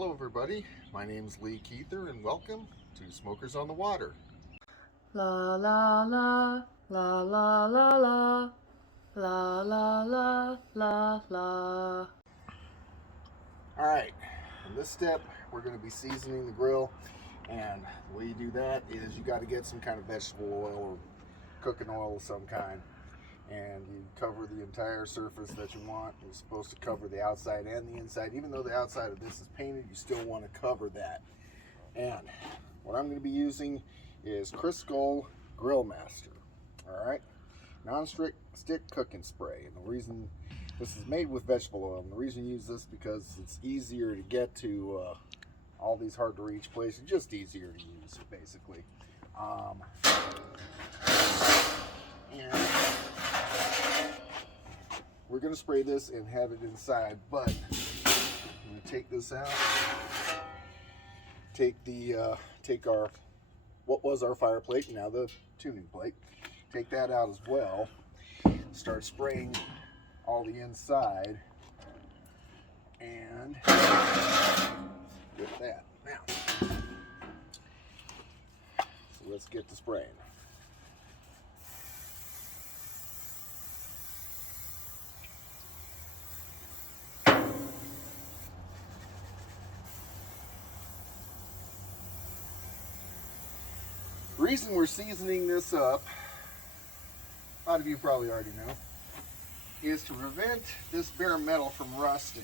Hello everybody, my name is Lee Keither and welcome to Smokers on the Water. La la la, la la la la, la la la, la la. Alright, in this step we're going to be seasoning the grill, and the way you do that is you got to get some kind of vegetable oil or cooking oil of some kind, and you cover the entire surface that you want. You're supposed to cover the outside and the inside. Even though the outside of this is painted, you still want to cover that. And what I'm going to be using is Crisco Grill Master. Alright, non-stick cooking spray. And the reason this is made with vegetable oil, and the reason you use this because it's easier to get to all these hard to reach places, just easier to use basically. And we're going to spray this and have it inside, but I'm going to take this out, take our what was our fire plate, now the tuning plate, take that out as well, start spraying all the inside, and get that. Now, so let's get to spraying. The reason we're seasoning this up, a lot of you probably already know, is to prevent this bare metal from rusting.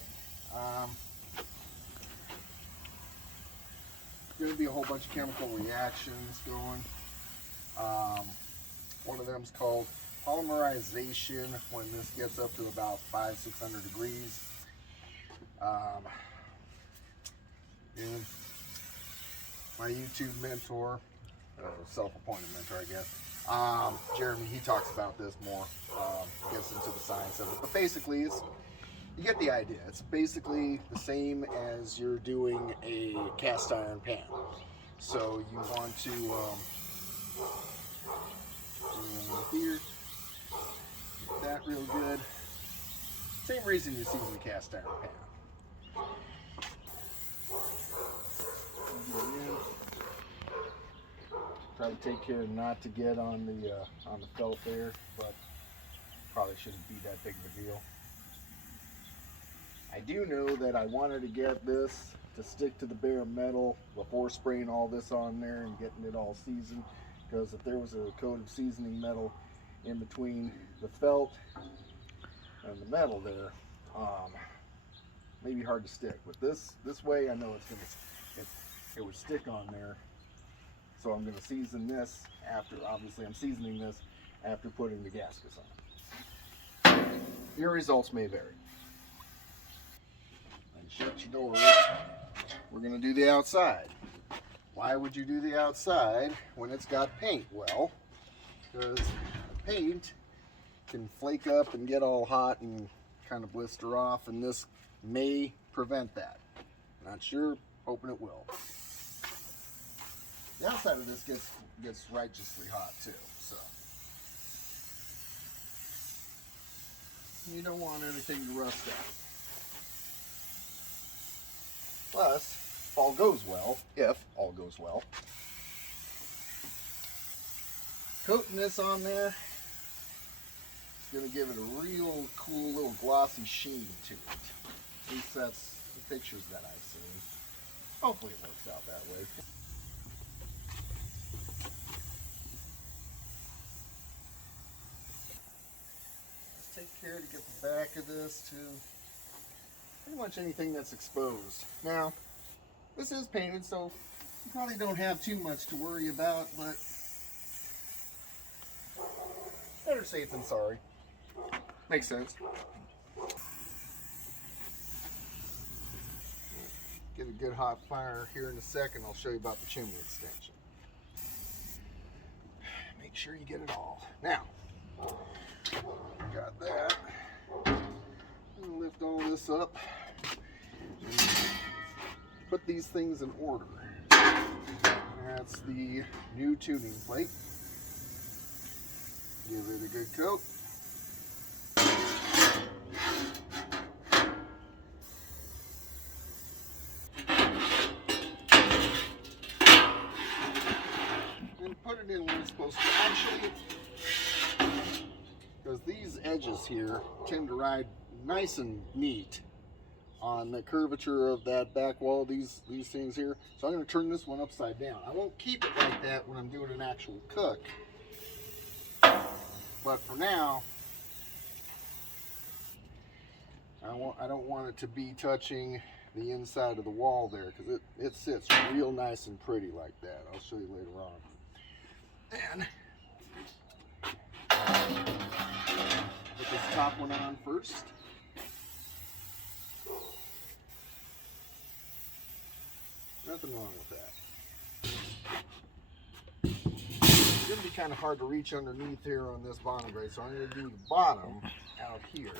There's going to be a whole bunch of chemical reactions going. One of them is called polymerization when this gets up to about 500-600 degrees. And my YouTube mentor, self-appointed mentor, I guess, Jeremy, he talks about this more, gets into the science of it. But basically, you get the idea. It's basically the same as you're doing a cast iron pan. So you want to here, get that real good. Same reason you season a cast iron pan. Try to take care not to get on the felt there, but probably shouldn't be that big of a deal. I do know that I wanted to get this to stick to the bare metal before spraying all this on there and getting it all seasoned, because if there was a coat of seasoning metal in between the felt and the metal there, maybe hard to stick. But this way I know it would stick on there. So I'm going to season this after, obviously I'm seasoning this after putting the gaskets on. Your results may vary. And switching over, we're going to do the outside. Why would you do the outside when it's got paint? Well, because the paint can flake up and get all hot and kind of blister off, and this may prevent that. Not sure, hoping it will. The outside of this gets righteously hot too, so you don't want anything to rust out. Plus, if all goes well, coating this on there is going to give it a real cool little glossy sheen to it. At least that's the pictures that I've seen. Hopefully it works out that way. Take care to get the back of this to pretty much anything that's exposed. Now, this is painted, so you probably don't have too much to worry about, but better safe than sorry. Makes sense. Get a good hot fire here in a second. I'll show you about the chimney extension. Make sure you get it all. Now, got that. I'm gonna lift all this up and put these things in order. That's the new tuning plate. Give it a good coat. supposed to actually, because these edges here tend to ride nice and neat on the curvature of that back wall, these things here. So I'm going to turn this one upside down. I won't keep it like that when I'm doing an actual cook, but for now, I don't want it to be touching the inside of the wall there, because it sits real nice and pretty like that. I'll show you later on. And put this top one on first. Nothing wrong with that. It's going to be kind of hard to reach underneath here on this bottom grade, so I'm going to do the bottom out here.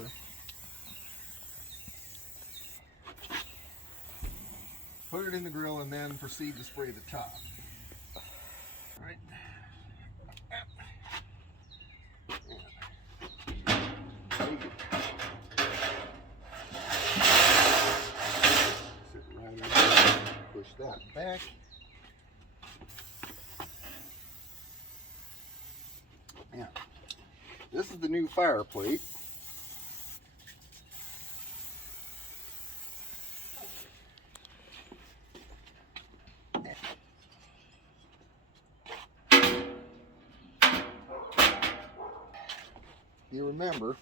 Put it in the grill and then proceed to spray the top. All right. Sit right in there. Push that back. Yeah. This is the new fire plate. You remember,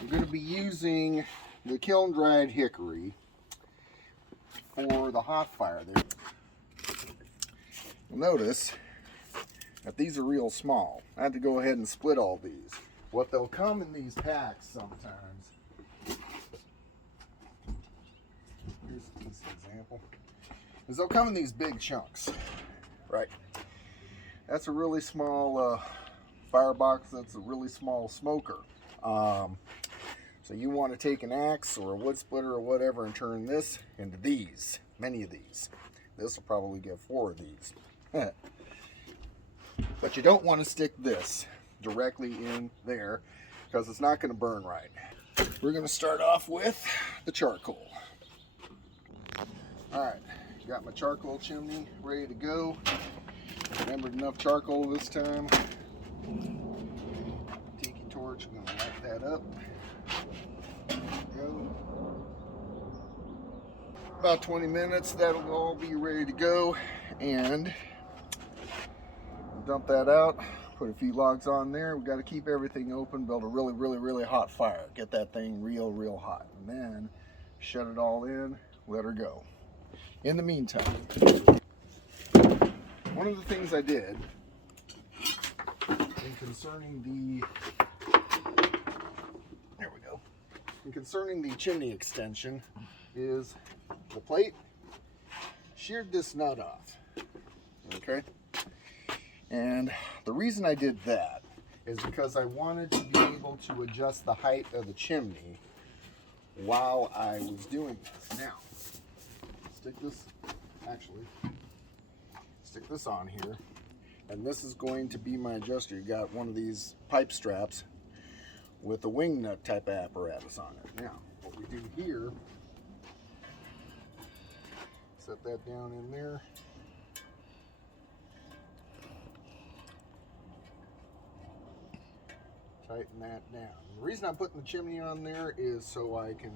I'm going to be using the kiln dried hickory for the hot fire there. You'll notice that these are real small. I had to go ahead and split all these. What they'll come in these packs sometimes, here's this example, is they'll come in these big chunks, right? That's a really small firebox, that's a really small smoker. So you want to take an axe or a wood splitter or whatever and turn this into these, many of these. This will probably get 4 of these. But you don't want to stick this directly in there because it's not going to burn right. We're going to start off with the charcoal. Alright, got my charcoal chimney ready to go. Remembered enough charcoal this time. Tiki torch, I'm going to light that up. Go. About 20 minutes, that'll all be ready to go, and dump that out. Put a few logs on there. We got to keep everything open, build a really hot fire. Get that thing real hot, and then shut it all in, let her go. In the meantime, one of the things I did concerning the chimney extension is the plate sheared this nut off. Okay, and the reason I did that is because I wanted to be able to adjust the height of the chimney while I was doing this. Now, stick this on here, and this is going to be my adjuster. You got one of these pipe straps with a wing nut type of apparatus on it. Now, what we do here, set that down in there. Tighten that down. The reason I'm putting the chimney on there is so I can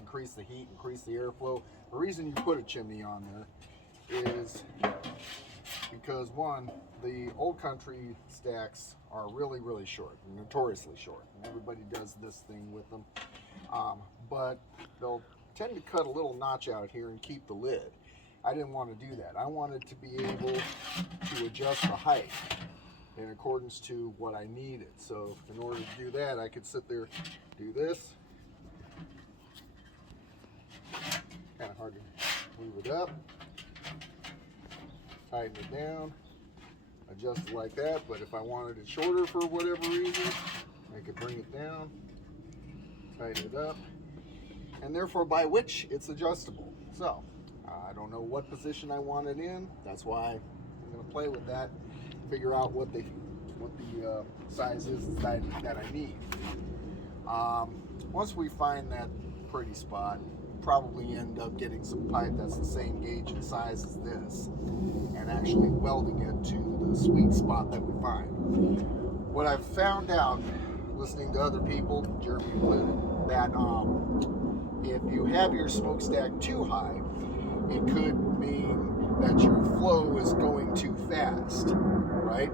increase the heat, increase the airflow. The reason you put a chimney on there is because, one, the old country stacks are really short, notoriously short, and everybody does this thing with them, but they'll tend to cut a little notch out here and keep the lid. I didn't want to do that. I wanted to be able to adjust the height in accordance to what I needed. So in order to do that, I could sit there, do this. Kind of hard to move it up. Tighten it down. Adjust it like that, but if I wanted it shorter for whatever reason, I could bring it down, tighten it up, and therefore by which it's adjustable. So I don't know what position I want it in. That's why I'm going to play with that, figure out what the size is that I need. Once we find that pretty spot, probably end up getting some pipe that's the same gauge and size as this and actually welding it to the sweet spot that we find. What I've found out listening to other people, Jeremy included, that if you have your smokestack too high, it could mean that your flow is going too fast, right?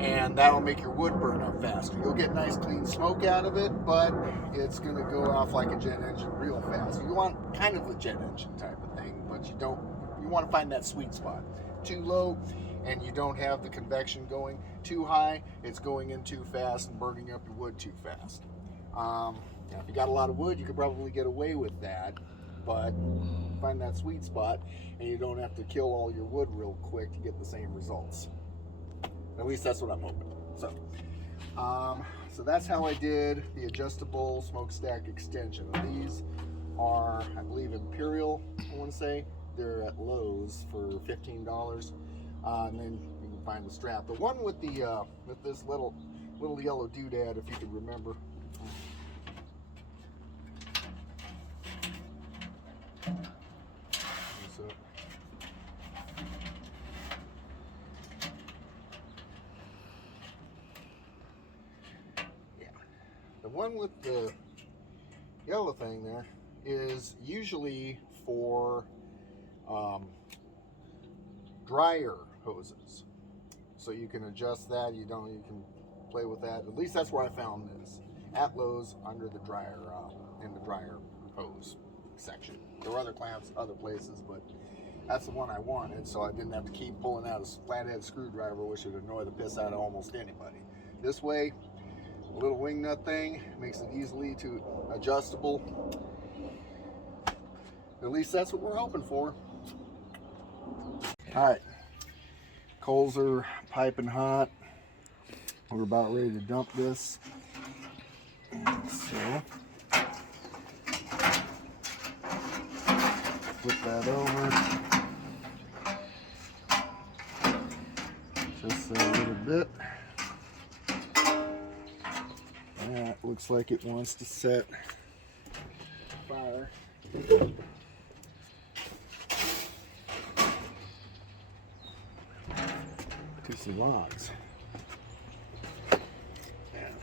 And that'll make your wood burn up faster. You'll get nice clean smoke out of it, but it's going to go off like a jet engine real fast. You want kind of a jet engine type of thing, but you want to find that sweet spot. Too low and you don't have the convection going. Too high, it's going in too fast and burning up your wood too fast. Now, if you got a lot of wood, you could probably get away with that, but find that sweet spot and you don't have to kill all your wood real quick to get the same results. At least that's what I'm hoping. So that's how I did the adjustable smokestack extension. These are, I believe, Imperial, I want to say. They're at Lowe's for $15. And then you can find the strap. The one with the with this little yellow doodad, if you can remember. So, yeah, the one with the yellow thing there is usually for dryer hoses, so you can adjust that. You can play with that. At least that's where I found this, at Lowe's, under the dryer in the dryer hose section. There were other clamps other places, but that's the one I wanted, so I didn't have to keep pulling out a flathead screwdriver, which would annoy the piss out of almost anybody. This way, a little wing nut thing makes it easily adjustable. At least that's what we're hoping for. All right, coals are piping hot. We're about ready to dump this. So, flip that over just a little bit. That looks like it wants to set fire. To some logs. And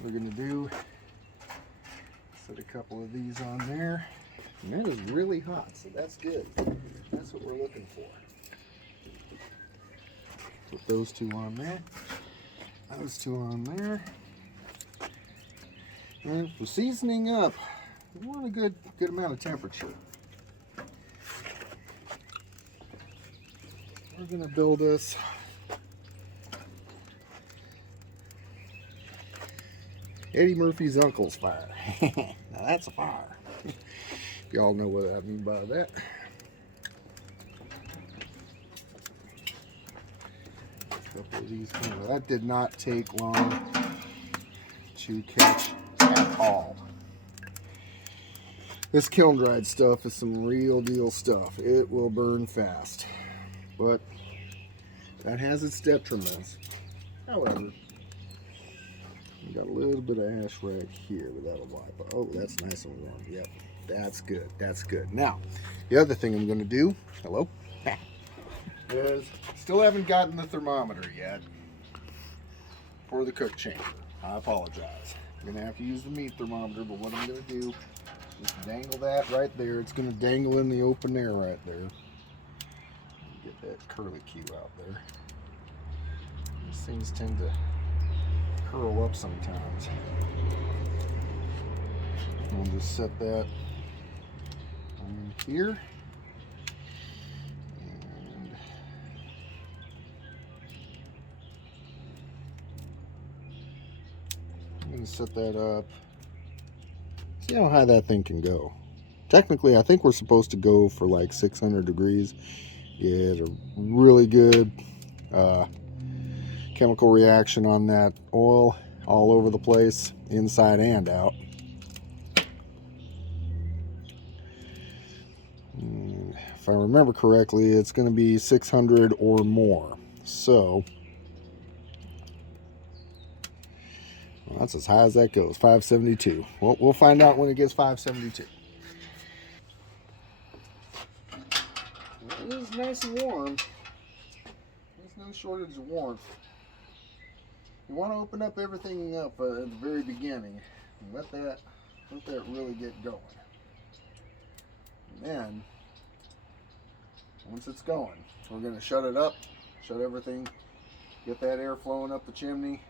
what we're going to do, set a couple of these on there. And that is really hot, so that's good. That's what we're looking for. Put those two on there. Those two on there. And for seasoning up, we want a good amount of temperature. We're going to build us Eddie Murphy's uncle's fire. Now that's a fire. Y'all know what I mean by that. A couple of these. That did not take long to catch at all. This kiln dried stuff is some real deal stuff. It will burn fast, but that has its detriments. However, we got a little bit of ash right here, but that'll wipe. Oh, that's nice and warm. Yep, that's good. That's good. Now, the other thing I'm going to do, is still haven't gotten the thermometer yet for the cook chamber. I apologize. I'm going to have to use the meat thermometer, but what I'm going to do is dangle that right there. It's going to dangle in the open air right there. Get that curly cue out there. These things tend to curl up sometimes. I'll just set that on here. And I'm going to set that up. See how high that thing can go. Technically, I think we're supposed to go for like 600 degrees. Get a really good chemical reaction on that oil all over the place, inside and out. If I remember correctly, it's going to be 600 or more. So Well, that's as high as that goes, 572. Well, we'll find out when it gets 572. Well, it is nice and warm. There's no shortage of warmth. You want to open up everything up at the very beginning and let that really get going. And then, once it's going, we're going to shut it up, shut everything, get that air flowing up the chimney,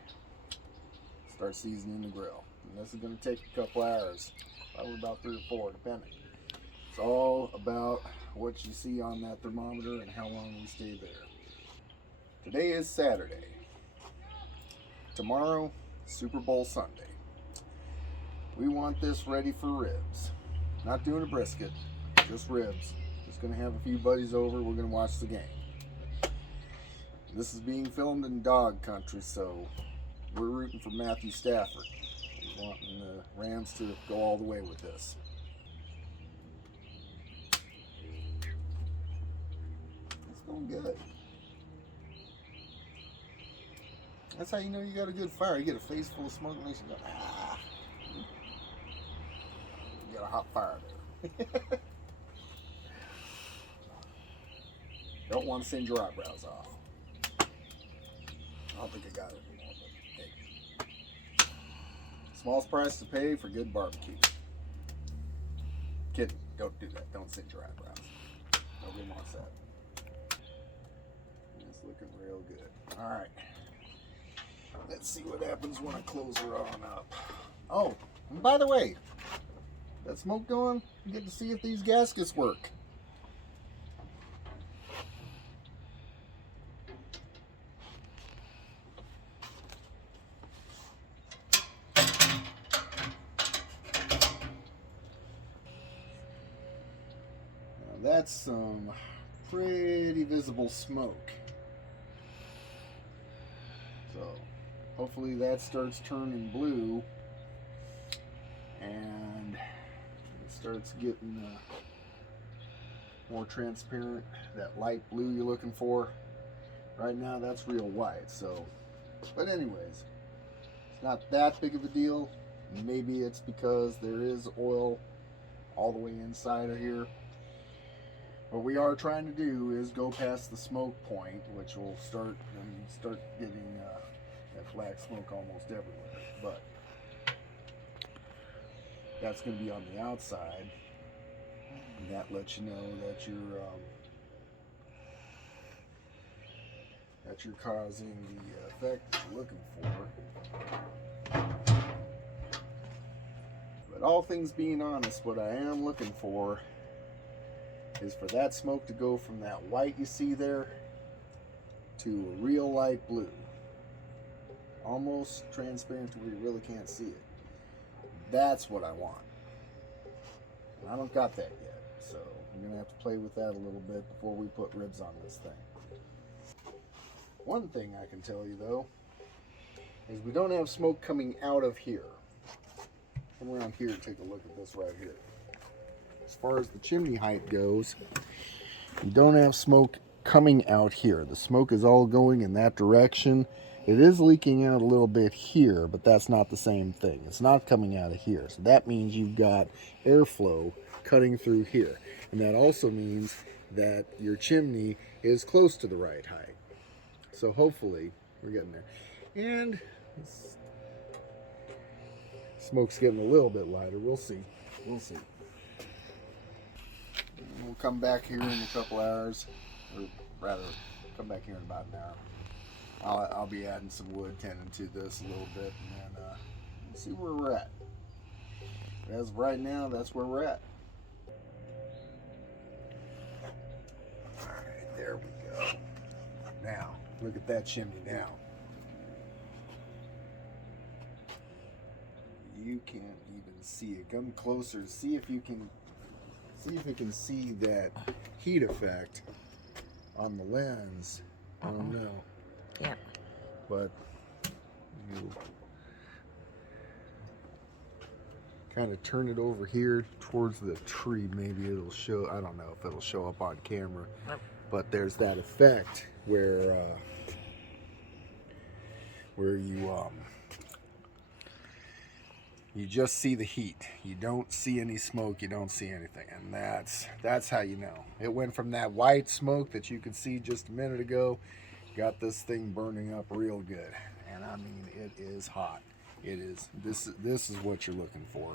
start seasoning the grill. And this is going to take a couple hours, probably about 3 or 4, depending. It's all about what you see on that thermometer and how long we stay there. Today is Saturday. Tomorrow, Super Bowl Sunday. We want this ready for ribs. Not doing a brisket, just ribs. Just going to have a few buddies over. We're going to watch the game. This is being filmed in dog country, so we're rooting for Matthew Stafford. We're wanting the Rams to go all the way with this. It's going good. That's how you know you got a good fire. You get a face full of smoke and you go, ah. You got a hot fire there. Don't want to send your eyebrows off. I don't think I got it anymore, but hey. Smallest price to pay for good barbecue. Kidding. Don't do that. Don't send your eyebrows. Nobody wants that. It's looking real good. Alright. Let's see what happens when I close her on up. Oh, and by the way, that smoke going, you get to see if these gaskets work. Now that's some pretty visible smoke. So hopefully that starts turning blue and it starts getting more transparent, that light blue you're looking for. Right now that's real white, so, but anyways, it's not that big of a deal. Maybe it's because there is oil all the way inside of here. What we are trying to do is go past the smoke point, which will start getting that black smoke almost everywhere. But that's going to be on the outside, and that lets you know that you're causing the effect that you're looking for. But all things being honest, what I am looking for is for that smoke to go from that white you see there to a real light blue. Almost transparent to where you really can't see it. That's what I want. And I don't got that yet, so I'm going to have to play with that a little bit before we put ribs on this thing. One thing I can tell you though is we don't have smoke coming out of here. Come around here and take a look at this right here. As far as the chimney height goes, you don't have smoke coming out here. The smoke is all going in that direction. It is leaking out a little bit here, but that's not the same thing. It's not coming out of here. So that means you've got airflow cutting through here. And that also means that your chimney is close to the right height. So hopefully we're getting there. And smoke's getting a little bit lighter. We'll see. We'll see. And we'll come back here in a couple hours, or rather, come back here in about an hour. I'll be adding some wood, tending to this a little bit, and then we'll see where we're at. As of right now, that's where we're at. Alright, there we go. Now, look at that chimney now. You can't even see it. Come closer, see if you can see that heat effect on the lens. I don't know. Yeah. But you kind of turn it over here towards the tree. Maybe it'll show. I don't know if it'll show up on camera. Nope. But there's that effect where you You just see the heat. You don't see any smoke. You don't see anything. And that's how you know. It went from that white smoke that you could see just a minute ago, got this thing burning up real good. And I mean, it is hot. It is. This is what you're looking for.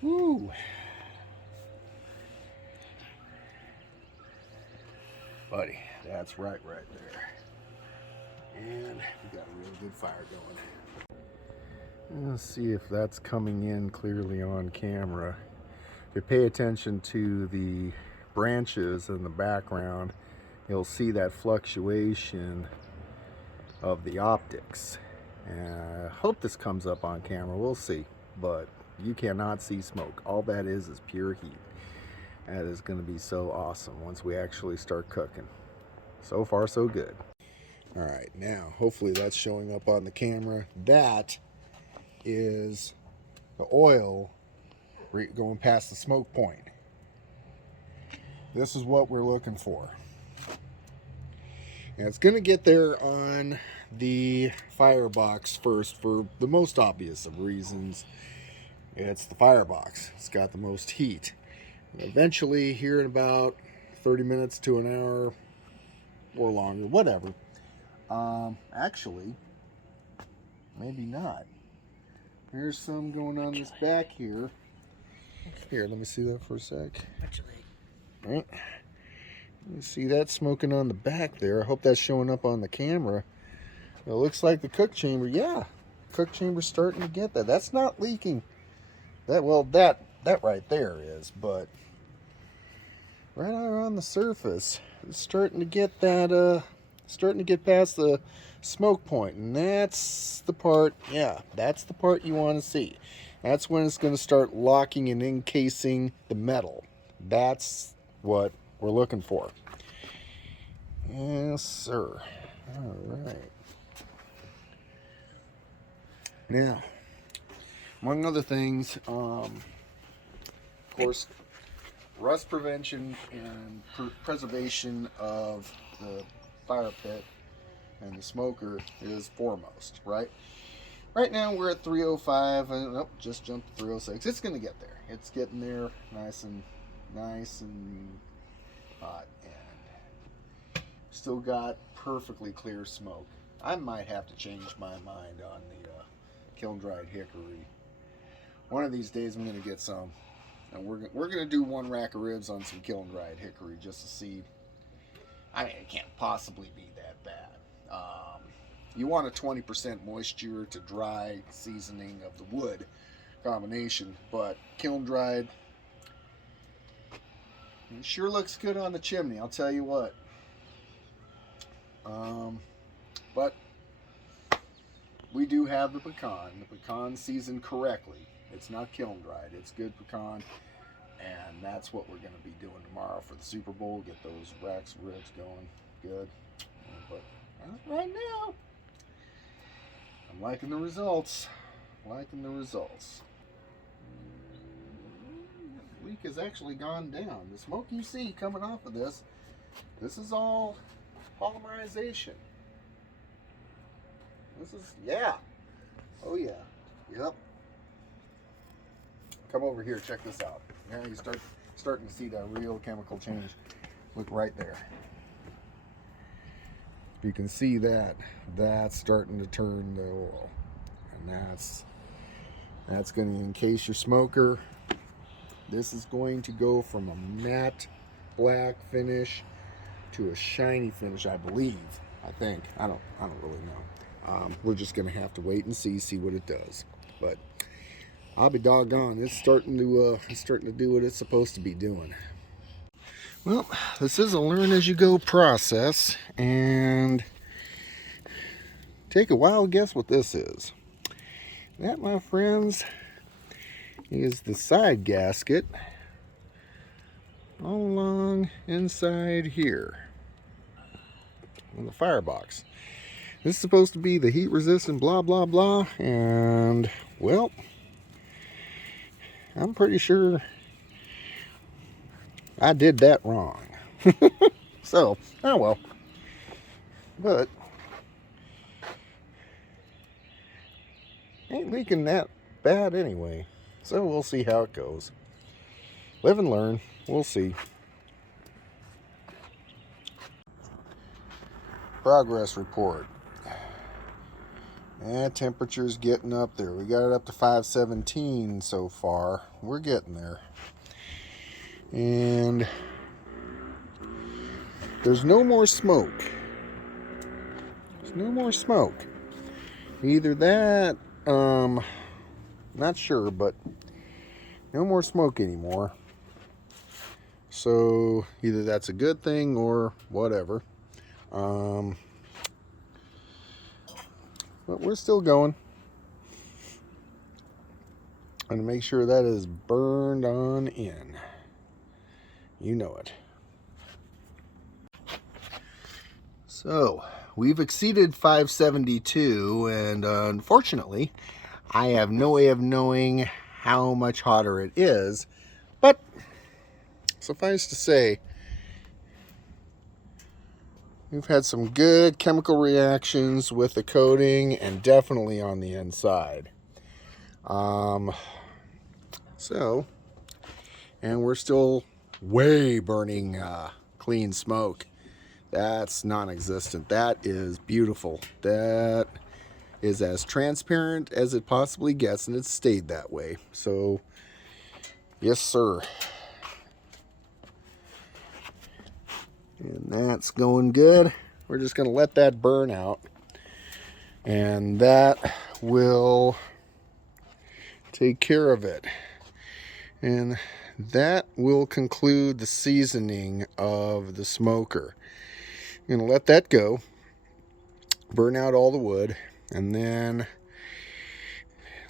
Woo. Buddy, that's right there. And we got a real good fire going. Let's see if that's coming in clearly on camera. If you pay attention to the branches in the background, you'll see that fluctuation of the optics. And I hope this comes up on camera, we'll see. But you cannot see smoke. All that is pure heat. That is going to be so awesome once we actually start cooking. So far, so good. All right, now hopefully that's showing up on the camera. That is the oil going past the smoke point. This is what we're looking for. And it's going to get there on the firebox first for the most obvious of reasons. It's the firebox. It's got the most heat. And eventually, here in about 30 minutes to an hour or longer, whatever. Actually, maybe not. There's some going on this back here. Here, let me see that for a sec. All right. You see that smoking on the back there. I hope that's showing up on the camera. It looks like the cook chamber. Yeah, cook chamber's starting to get that. That's not leaking. That right there is, but right out on the surface, it's starting to get that. Starting to get past the smoke point, and that's the part. Yeah, that's the part you want to see. That's when it's going to start locking and encasing the metal. That's what we're looking for. Yes, sir. All right. Now, among other things, of course, rust prevention and preservation of the fire pit and the smoker is foremost, right? Right now we're at 305 and just jumped to 306. It's going to get there. It's getting there nice and hot, and still got perfectly clear smoke. I might have to change my mind on the kiln dried hickory. One of these days I'm going to get some, and we're going to do one rack of ribs on some kiln dried hickory just to see. I mean, it can't possibly be that bad. You want a 20% moisture to dry seasoning of the wood combination, but kiln dried, it sure looks good on the chimney, I'll tell you what. But we do have the pecan seasoned correctly. It's not kiln dried, it's good pecan. And that's what we're going to be doing tomorrow for the Super Bowl. Get those racks of ribs going good. But right now, I'm liking the results. The leak has actually gone down. The smoke you see coming off of this is all polymerization. This is, yeah. Oh yeah. Yep. Come over here, check this out. Now you starting to see that real chemical change. Look right there. You can see that's starting to turn the oil, and that's going to encase your smoker. This is going to go from a matte black finish to a shiny finish, I believe. I think. I don't really know. We're just going to have to wait and see what it does. But I'll be doggone, it's starting to do what it's supposed to be doing. Well, this is a learn as you go process, and take a wild guess what this is. That, my friends, is the side gasket all along inside here on the firebox. This is supposed to be the heat resistant blah blah blah, and well, I'm pretty sure I did that wrong. So, oh well. But ain't leaking that bad anyway. So we'll see how it goes. Live and learn. We'll see. Progress report. Temperature's getting up there. We got it up to 517 so far. We're getting there. And there's no more smoke. There's no more smoke. Either that, not sure, but no more smoke anymore. So either that's a good thing or whatever. But we're still going. And to make sure that is burned on in. You know it. So, we've exceeded 572, and unfortunately, I have no way of knowing how much hotter it is. But, suffice to say, we've had some good chemical reactions with the coating and definitely on the inside. And we're still way burning clean smoke. That's non-existent. That is beautiful. That is as transparent as it possibly gets, and it's stayed that way. So, yes, sir. And that's going good. We're just going to let that burn out. And that will take care of it. And that will conclude the seasoning of the smoker. I'm going to let that go. Burn out all the wood. And then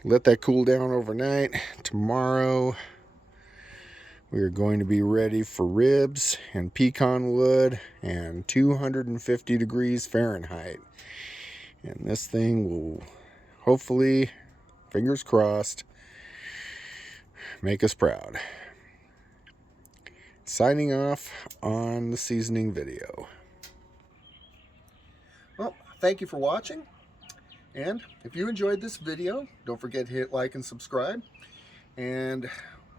let that cool down overnight. Tomorrow we are going to be ready for ribs and pecan wood and 250 degrees Fahrenheit. And this thing will hopefully, fingers crossed, make us proud. Signing off on the seasoning video. Well, thank you for watching. And if you enjoyed this video, don't forget to hit like and subscribe. And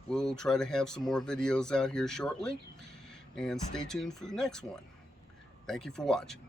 we'll try to have some more videos out here shortly. And stay tuned for the next one. Thank you for watching.